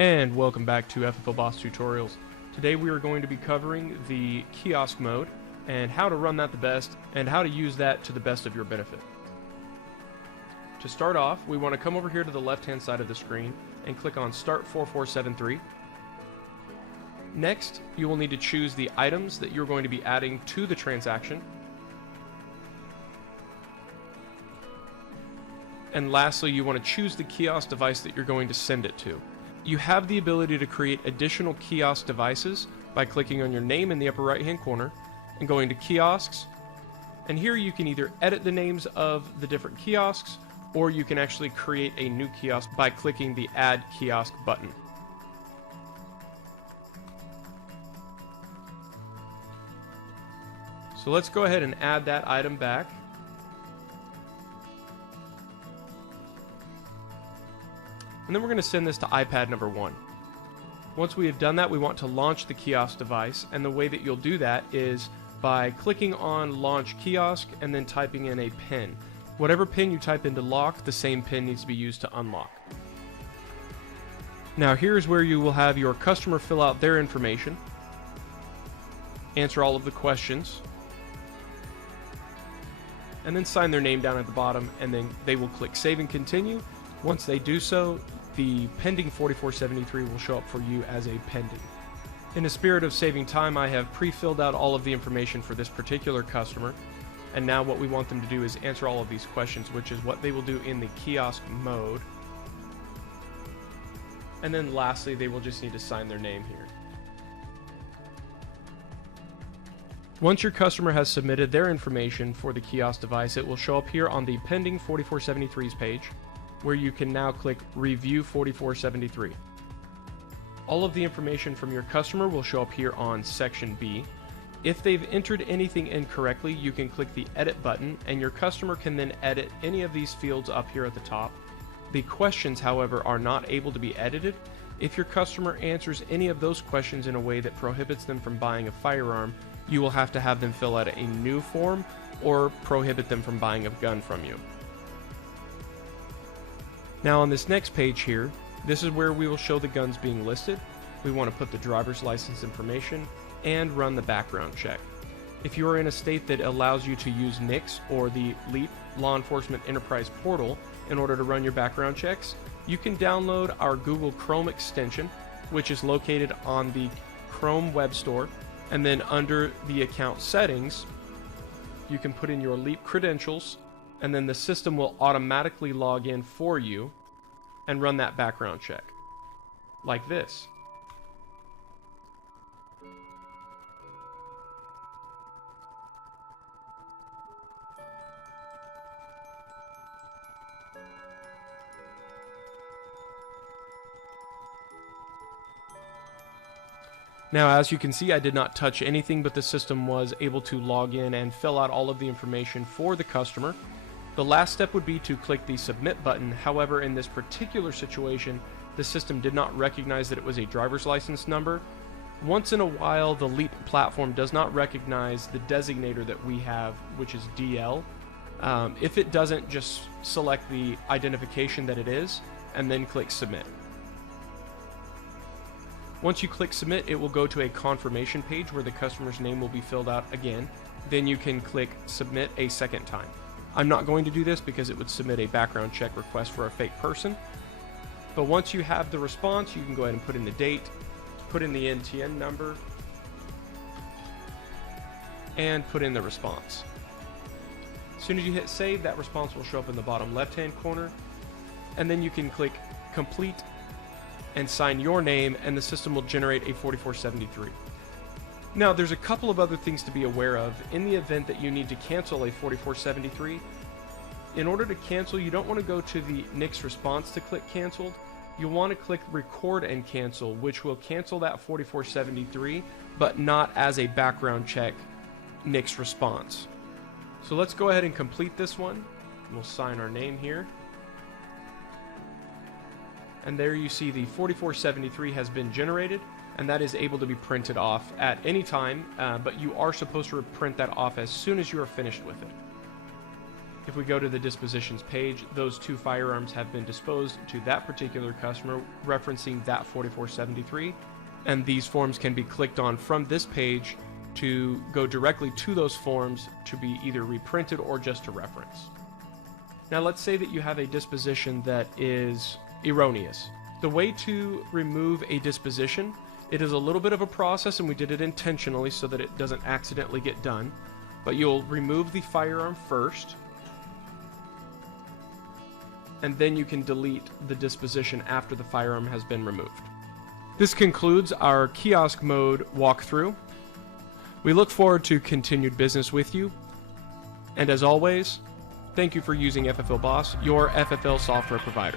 And welcome back to FFL Boss Tutorials. Today we are going to be covering the Kiosk mode and how to run that the best and how to use that to the best of your benefit. To start off, we want to come over here to the left hand side of the screen and click on Start 4473. Next, you will need to choose the items that you're going to be adding to the transaction. And lastly, you want to choose the kiosk device that you're going to send it to. You have the ability to create additional kiosk devices by clicking on your name in the upper right hand corner and going to kiosks. And here you can either edit the names of the different kiosks, or you can actually create a new kiosk by clicking the Add Kiosk button. So let's go ahead and add that item back. And then we're going to send this to iPad number 1. Once we have done that, we want to launch the kiosk device, and the way that you'll do that is by clicking on Launch Kiosk and then typing in a PIN. Whatever PIN you type in to lock, the same PIN needs to be used to unlock. Now here's where you will have your customer fill out their information, answer all of the questions, and then sign their name down at the bottom, and then they will click Save and Continue. Once they do so, the pending 4473 will show up for you as a pending. In the spirit of saving time, I have pre-filled out all of the information for this particular customer, and now what we want them to do is answer all of these questions, which is what they will do in the kiosk mode. And then lastly, they will just need to sign their name here. Once your customer has submitted their information for the kiosk device, it will show up here on the pending 4473's page, where you can now click Review 4473. All of the information from your customer will show up here on Section B. If they've entered anything incorrectly, you can click the Edit button, and your customer can then edit any of these fields up here at the top. The questions, however, are not able to be edited. If your customer answers any of those questions in a way that prohibits them from buying a firearm, you will have to have them fill out a new form or prohibit them from buying a gun from you. Now on this next page here, this is where we will show the guns being listed. We want to put the driver's license information and run the background check. If you are in a state that allows you to use NICS or the LEAP Law Enforcement Enterprise Portal in order to run your background checks, you can download our Google Chrome extension, which is located on the Chrome Web Store, and then under the account settings, you can put in your LEAP credentials, and then the system will automatically log in for you and run that background check, like this. Now, as you can see, I did not touch anything, but the system was able to log in and fill out all of the information for the customer. The last step would be to click the Submit button. However, in this particular situation, the system did not recognize that it was a driver's license number. Once in a while, the LEAP platform does not recognize the designator that we have, which is DL. If it doesn't, just select the identification that it is, and then click Submit. Once you click Submit, it will go to a confirmation page where the customer's name will be filled out again. Then you can click Submit a second time. I'm not going to do this because it would submit a background check request for a fake person. But once you have the response, you can go ahead and put in the date, put in the NTN number, and put in the response. As soon as you hit save, that response will show up in the bottom left-hand corner, and then you can click Complete and sign your name, and the system will generate a 4473. Now, there's a couple of other things to be aware of. In the event that you need to cancel a 4473, in order to cancel, you don't want to go to the NICS response to click Canceled. You'll want to click Record and Cancel, which will cancel that 4473, but not as a background check NICS response. So let's go ahead and complete this one. We'll sign our name here. And there you see the 4473 has been generated, and that is able to be printed off at any time, but you are supposed to print that off as soon as you are finished with it. If we go to the dispositions page, those 2 firearms have been disposed to that particular customer, referencing that 4473, and these forms can be clicked on from this page to go directly to those forms to be either reprinted or just to reference. Now let's say that you have a disposition that is erroneous. The way to remove a disposition, it is a little bit of a process, and we did it intentionally so that it doesn't accidentally get done, but you'll remove the firearm first, and then you can delete the disposition after the firearm has been removed. This concludes our kiosk mode walkthrough. We look forward to continued business with you, and as always, thank you for using FFL Boss, your FFL software provider.